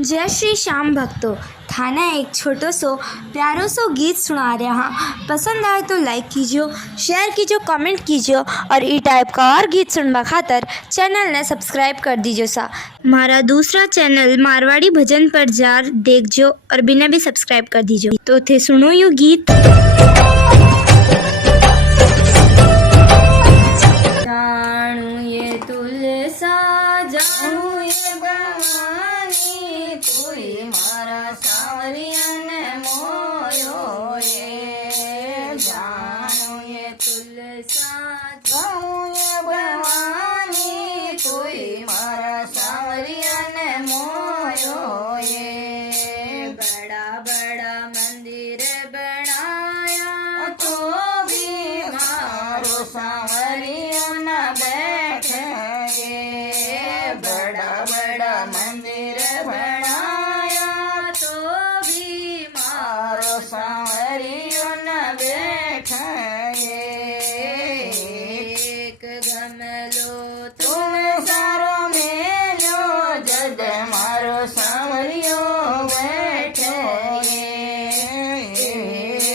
जय श्री श्याम भक्तों, थाना एक छोटो सो प्यारो सो गीत सुना रहे हाँ। पसंद आए तो लाइक कीजिए, शेयर कीजिए, कमेंट कीजिए और ई टाइप का और गीत सुनवा खातर चैनल ने सब्सक्राइब कर दीजिए सा। मारा दूसरा चैनल मारवाड़ी भजन पर जार देखजो और बिना भी सब्सक्राइब कर दीजिए। तो थे सुनो यू गीत। जाणू ये तुलसा जाणू ये भवानी तुई मारा सावरियन मोयो ये। जाणू ये तुलसा जाणू ये भवानी तुई मारा सावरियन मोयो ये। बड़ा बड़ा मंदिर बनाया तो भी मारो सावरिया न बैठे ये। बड़ा बड़ा मंदिर बनाया तो भी मारो सावरिया न बैठे ये। एक गमलो तुम सारो मेलो जद मारो सावरियो बैठे ये।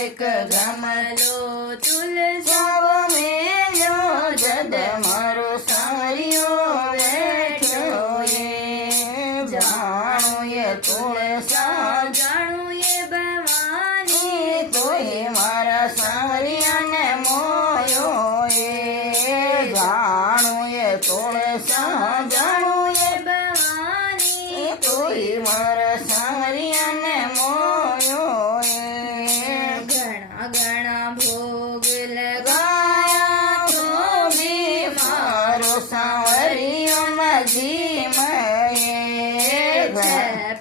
एक गमलो तुलसा मेलो जद मारो सावरियो बैठो ये। जाणू ये तुलसा जाणू ये भवानी तोय मारा सावरिया ने मोयो ये। जाणू ये तुलसा जाणू ये भवानी तोय मारा सावरिया ने मोयो ये। घणा घणा भोग लगाया तो भी मारो सावरियो मजी मये।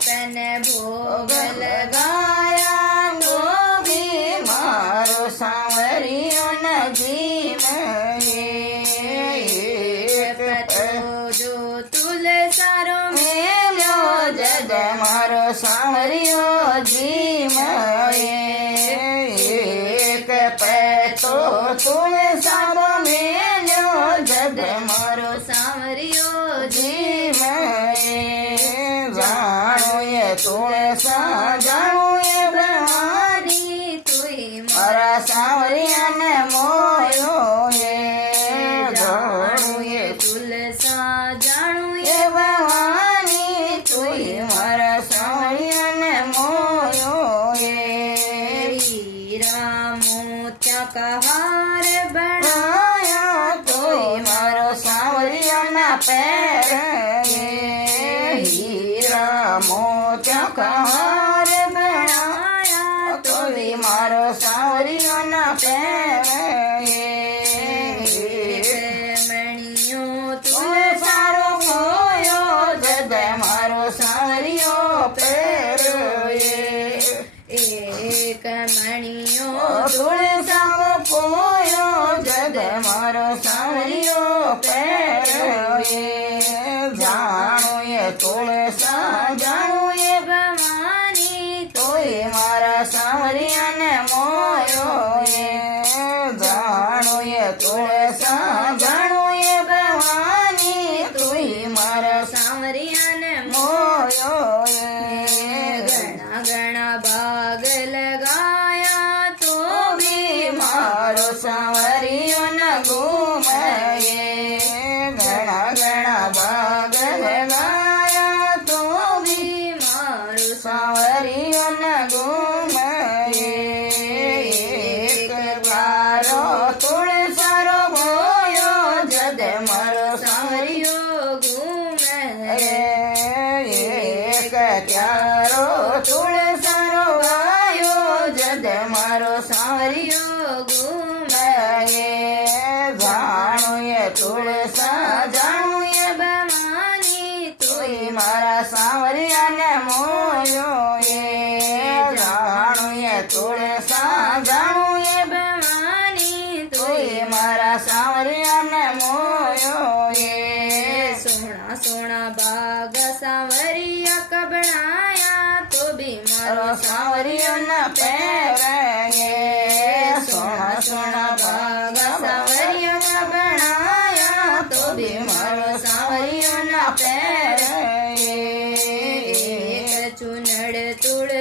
छप्पन भोग लगाया तो भी मारो सावरियो नजी मये। पतो जो तुलसारो मेलो जद मारो सावरियो जी मये। एक पैतो तुलसारो मेलो जद मारो सावरियो जी मये। जाणू ये तुलसा जाणू ये भवानी तुई मारा सावरिया ने मोयो ये। जाणू ये तुलसा जाणू ये भवानी तुई मारा सावरिया ने मोयो ये। हीरा मोत्या का हार बनाया तोय मारो सावरिया ना पैर ये। हीरा मोत्या का हार बनाया तोय मारो सावरिया ना पैर ये। मणियो तुम सारो मोयो जद मारो सावरियो पैर ये। एक मणियो तुलसा पोयो जद मारो सावरियो पैर ये। जाणू ये तुलसा जाणू ये भवानी तोय मारा सावरिया ने मोयो ये। जाणू ये तुलसा जाणू ये भवानी तोय मारा सावरिया ने मोयो ये। घना घना बाग लगाया तो भी मारो सावरियो न घूमये। घना घना बाग लगाया तो भी मारो सावरियो न घूमये। एक बारो तुलसारो मोयो जद मारो सावरियो घूमये। एक क्यारो तुलसारो आयो जद मारो सावरियो घूमये। जाणू ये तुलसा जाणू ये भवानी तोय मारा सावरिया ने मोयो ये। जाणू ये तुलसा जाणू ये भवानी तोय मारा सावरिया ने मोयो ये। सोना सोना बाग सावरिया का बनाया तो भी मारो सावरियो न पैर ये। सोना सोना बाग सावरिया का बनाया तो भी मारो सावरियो न पैर ये।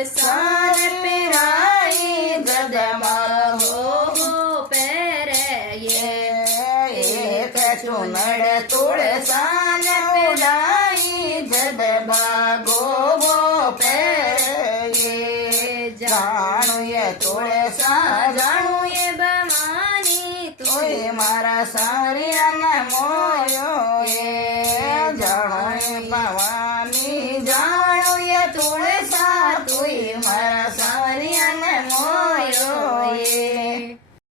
સાન પીરાઈ જદમાં ગોગો પહેરે એક ચુનડ તુળસાન પીરાઈ જદમાં ગોગો પહેરે જાણું એ તુળસા જાણું એ બમાની તુય મારા સારિયાના મોયો એ જાણો એ